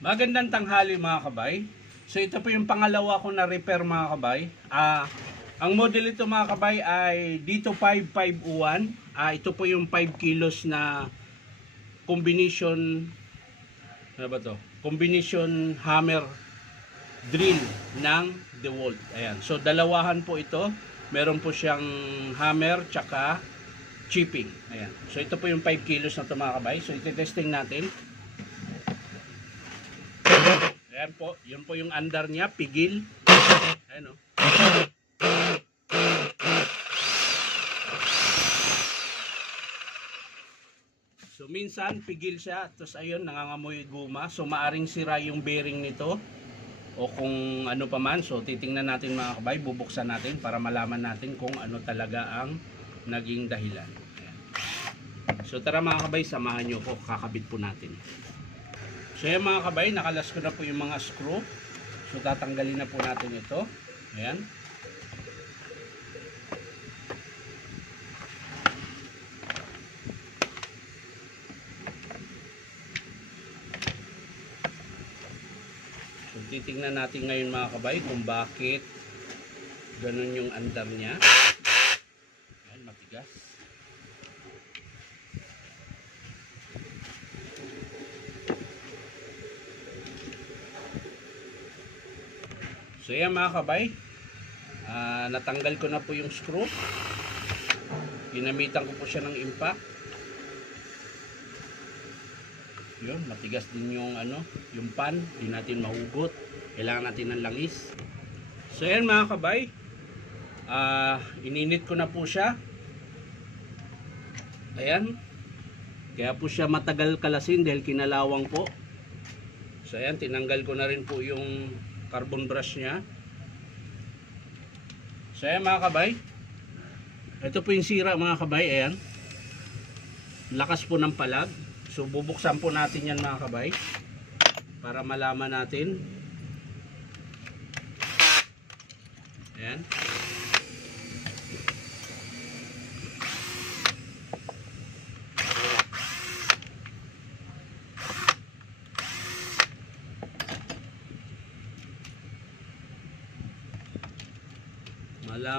Magandang tanghali mga kabay. So ito po yung pangalawa ko na repair mga kabay. Ang model ito mga kabay ay Dito 5501. Ito po yung 5 kilos na combination, ano ba to? Combination hammer drill ng DeWalt. Ayan. So dalawahan po ito. Meron po siyang hammer tsaka chipping. Ayan. So ito po yung 5 kilos na ito mga kabay. So iti-testing natin. Ayan po, yun po yung under niya, pigil. Ayan o. So minsan pigil siya, tapos ayun, nangangamoy guma. So maaring sira yung bearing nito. O kung ano pa man, so titingnan natin mga kabay, bubuksan natin para malaman natin kung ano talaga ang naging dahilan. Ayan. So tara mga kabay, samahan nyo ko, kakabit po natin. So yan mga kabay, nakalas ko na po yung mga screw. So tatanggalin na po natin ito. Ayan. So titingnan natin ngayon mga kabay kung bakit ganun yung andar niya. Ayan, matigas. So yan mga kabay, natanggal ko na po yung screw. Ginamitan ko po siya ng impact. Yun, matigas din yung yung pan, hindi natin mahugot. Kailangan natin ng langis. So yan mga kabay, ininit ko na po siya. Ayan. Kaya po siya matagal kalasin dahil kinalawang po. So ayan, tinanggal ko na rin po yung carbon brush niya. So ayan mga kabay, ito po yung sira mga kabay. Ayan, lakas po ng palag. So bubuksan po natin yan mga kabay para malaman natin. Ayan.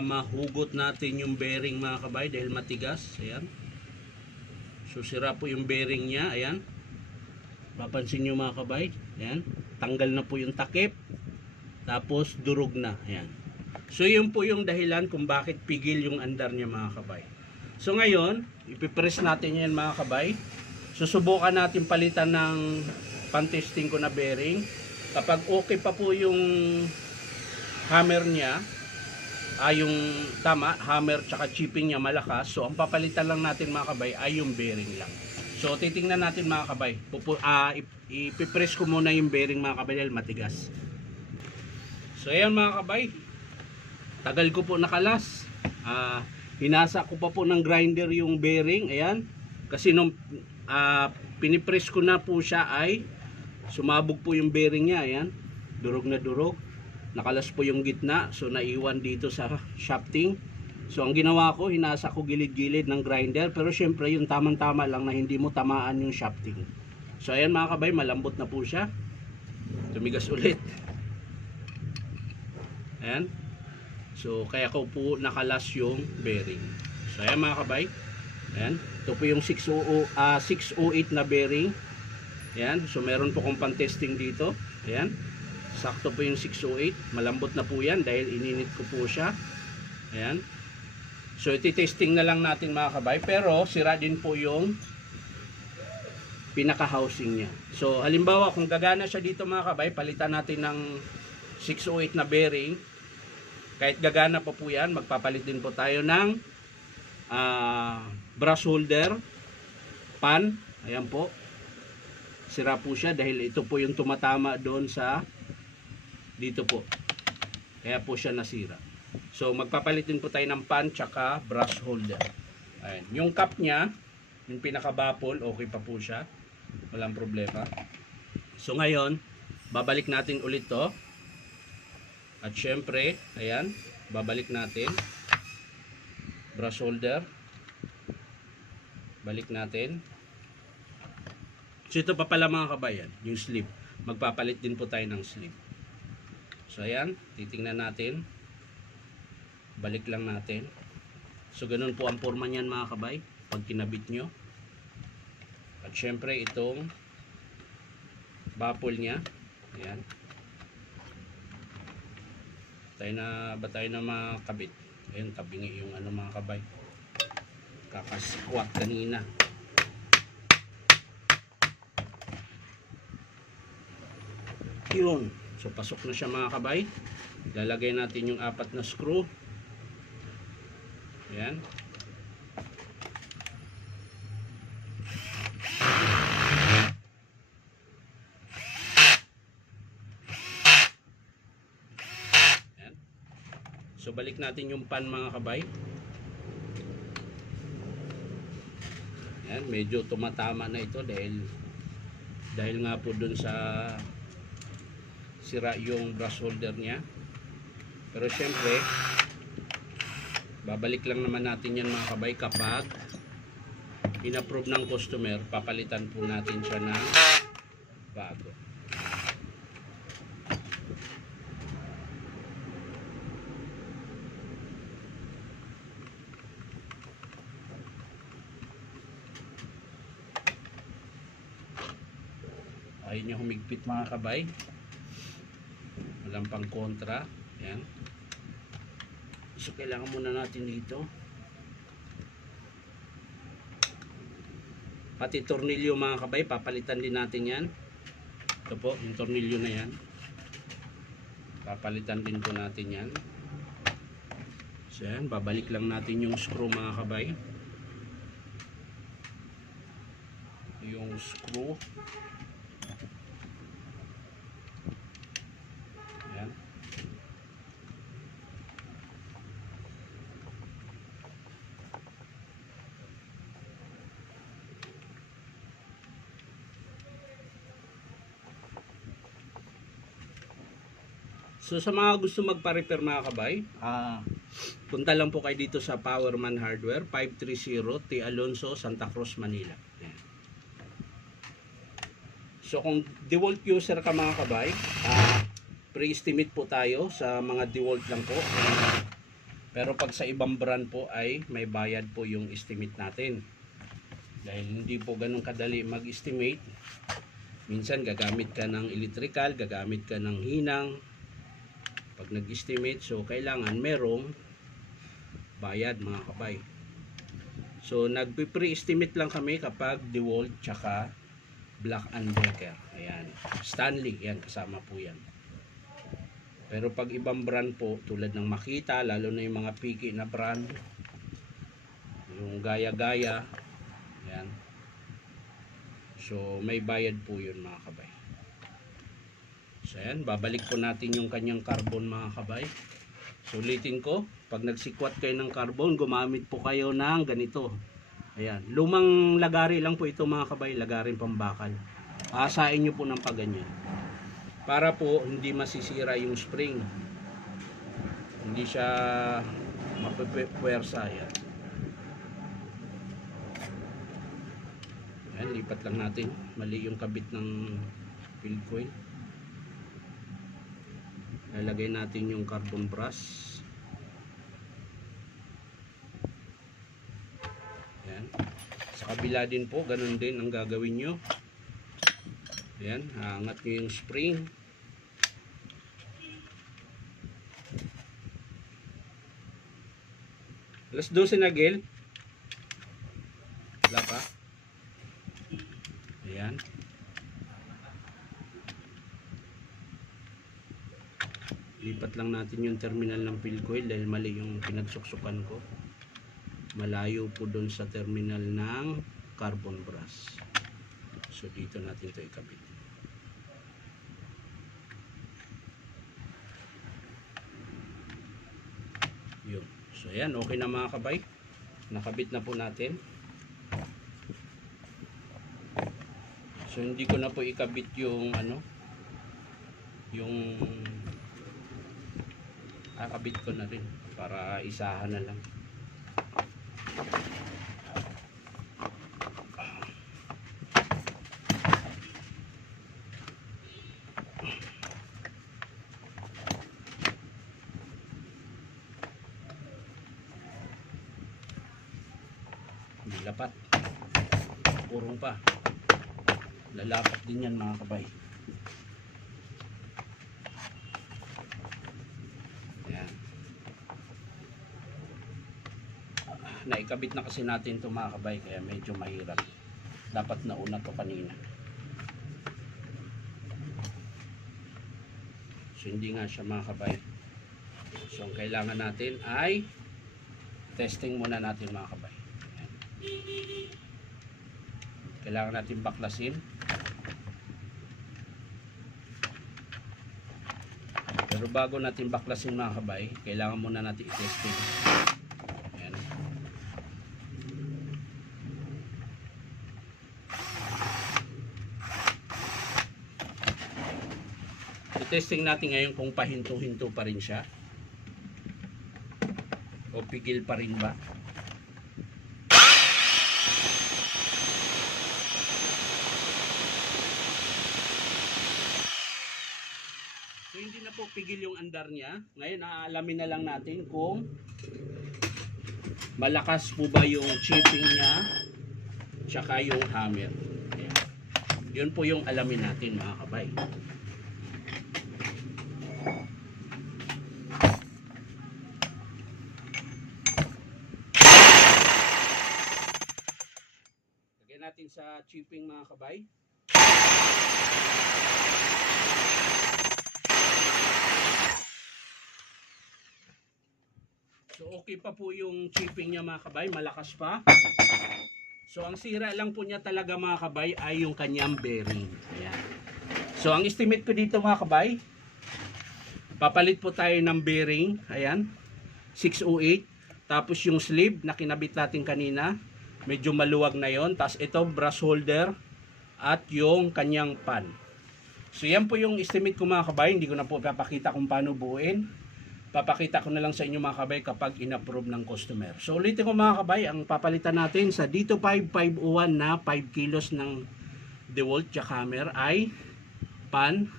Mahugot natin yung bearing mga kabay dahil matigas. Ayan. So sira po yung bearing niya. Ayan. Papansin nyo mga kabay. Ayan. Tanggal na po yung takip. Tapos durog na. Ayan. So yun po yung dahilan kung bakit pigil yung andar niya mga kabay. So ngayon, ipipress natin yan mga kabay. Susubukan natin palitan ng pan-testing ko na bearing. Kapag okay pa po yung hammer niya, yung tama, hammer tsaka chipping niya malakas. So ang papalitan lang natin mga kabay ay yung bearing lang. So titingnan natin mga kabay. Ipipress ko muna yung bearing mga kabay dahil matigas. So ayan mga kabay, tagal ko po nakalas. Hinasa ko pa po ng grinder yung bearing. Ayan. Kasi nung pinipress ko na po siya ay sumabog po yung bearing niya. Ayan. Durog na durog. Nakalas po yung gitna, so naiwan dito sa shafting. So ang ginawa ko, hinasa ko gilid-gilid ng grinder, pero syempre yung tamang-tama lang na hindi mo tamaan yung shafting. So ayan mga kabay, malambot na po siya. Tumigas ulit. Ayan. So kaya ko po nakalas yung bearing. So ayan mga kabay. Ayan. Ito po yung 608 na bearing. Ayan. So meron po kong pan-testing dito. Ayan. Sakto po yung 608. Malambot na po yan dahil ininit ko po siya. Ayan. So iti-testing na lang natin mga kabay. Pero sira din po yung pinaka-housing niya. So halimbawa kung gagana siya dito mga kabay, palitan natin ng 608 na bearing. Kahit gagana pa po yan, magpapalit din po tayo ng brush holder, pan. Ayan po. Sira po siya dahil ito po yung tumatama doon sa dito po. Kaya po siya nasira. So magpapalit din po tayo ng pan tsaka brush holder. Ayan. Yung cup niya, yung pinaka-bapol, okay pa po siya. Walang problema. So ngayon, babalik natin ulit to. At syempre, ayan, babalik natin. Brush holder. Balik natin. So ito pa pala mga kabayan, yung sleeve. Magpapalit din po tayo ng sleeve. So ayan, titingnan natin. Balik lang natin. So ganun po ang forma niyan mga kabay, pag kinabit nyo. At syempre itong baffle niya. Ayan. Tayo na makabit. Ayan, tabingi yung ano mga kabay. Kakasquat kanina. Yun. So pasok na siya mga kabay. Lalagay natin yung 4 na screw. Ayan. Ayan. So balik natin yung pan mga kabay. Ayan, medyo tumatama na ito dahil nga po dun sa sira yung brush holder niya. Pero syempre babalik lang naman natin yan mga kabay kapag in-approve ng customer. Papalitan po natin siya ng bago. Ayun yung humigpit mga kabay. Walang pang kontra. Yan. So kailangan muna natin dito. Pati tornilyo mga kabay, papalitan din natin yan. Ito po, yung tornilyo na yan. Papalitan din po natin yan. So yan, babalik lang natin yung screw mga kabay. Yung screw. Yan. So sa mga gusto magpa-repair mga kabay, punta lang po kayo dito sa Powerman Hardware, 530 T. Alonso, Santa Cruz, Manila. Yan. So kung DeWalt user ka mga kabay, pre-estimate po tayo sa mga DeWalt lang po. Pero pag sa ibang brand po ay may bayad po yung estimate natin. Dahil hindi po ganun kadali mag-estimate. Minsan gagamit ka ng electrical, gagamit ka ng hinang. Pag nag-estimate, so kailangan merong bayad mga kabay. So nagpe-pre-estimate lang kami kapag DeWalt tsaka Black & Decker. Ayan. Stanley, yan kasama po yan. Pero pag ibang brand po, tulad ng Makita, lalo na yung mga piki na brand, yung gaya-gaya, yan. So may bayad po yun mga kabay. So ayan, babalik po natin yung kanyang carbon mga kabay. So ulitin ko, pag nagsikwat kayo ng carbon, gumamit po kayo ng ganito. Ayan, lumang lagari lang po ito mga kabay, lagarin pambakal. Asain nyo po ng paganyan. Para po hindi masisira yung spring. Hindi siya mapipwersa. Ayan. Ayan, lipat lang natin. Mali yung kabit ng field coil. Lalagay natin yung carbon brush. Ayan. Sa kabila din po, ganun din ang gagawin nyo. Ayan, hangat nyo yung spring. Alas 12 na, Gel. Wala pa. Ayan. Lipat lang natin yung terminal ng field coil dahil mali yung pinagsuksukan ko. Malayo po doon sa terminal ng carbon brush. So dito natin ito ikabit. Yun. So ayan, okay na mga kabay. Nakabit na po natin. So hindi ko na po ikabit yung ano, yung kakabit ko na rin para isahan na lang. lapat. Purong pa. Lalapat din yan mga kabay. Ayan. Naikabit na kasi natin ito mga kabay, kaya medyo mahirap. Dapat nauna to kanina. So hindi nga siya mga kabay. So ang kailangan natin ay testing muna natin mga kabay. Ayan. Kailangan natin baklasin. Pero bago natin baklasin mga kabay, kailangan muna natin i-testing. Ayan. I-testing natin ngayon kung pahinto-hinto pa rin siya. O pigil pa rin ba? So hindi na po pigil yung andar niya. Ngayon aalamin na lang natin kung malakas po ba yung chipping niya tsaka yung hammer. Ayan. Yun po yung alamin natin mga kabay. Lagyan natin sa chipping mga kabay. So okay pa po yung chipping niya mga kabay, malakas pa. So ang sira lang po niya talaga mga kabay ay yung kanyang bearing. Ayan. So ang estimate ko dito mga kabay, papalit po tayo ng bearing. Ayan, 608. Tapos yung sleeve na kinabit natin kanina, medyo maluwag na yon. Tapos ito brush holder at yung kanyang pan. So yan po yung estimate ko mga kabay. Hindi ko na po papakita kung paano buuin. Papakita ko na lang sa inyo mga kabay kapag in-approve ng customer. So ulitin ko mga kabay, ang papalitan natin sa dito 5501 na 5 kilos ng DeWalt jackhammer ay pan,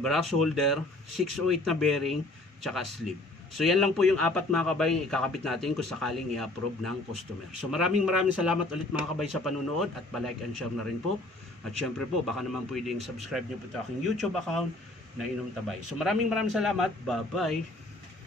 brush holder, 608 na bearing, tsaka sleeve. So yan lang po yung apat mga kabay yung ikakabit natin kung sakaling i-approve ng customer. So maraming salamat ulit mga kabay sa panunood at pa-like and share na rin po. At syempre po baka naman pwedeng subscribe nyo po sa aking YouTube account na Inom Tabay. So maraming salamat. Bye bye.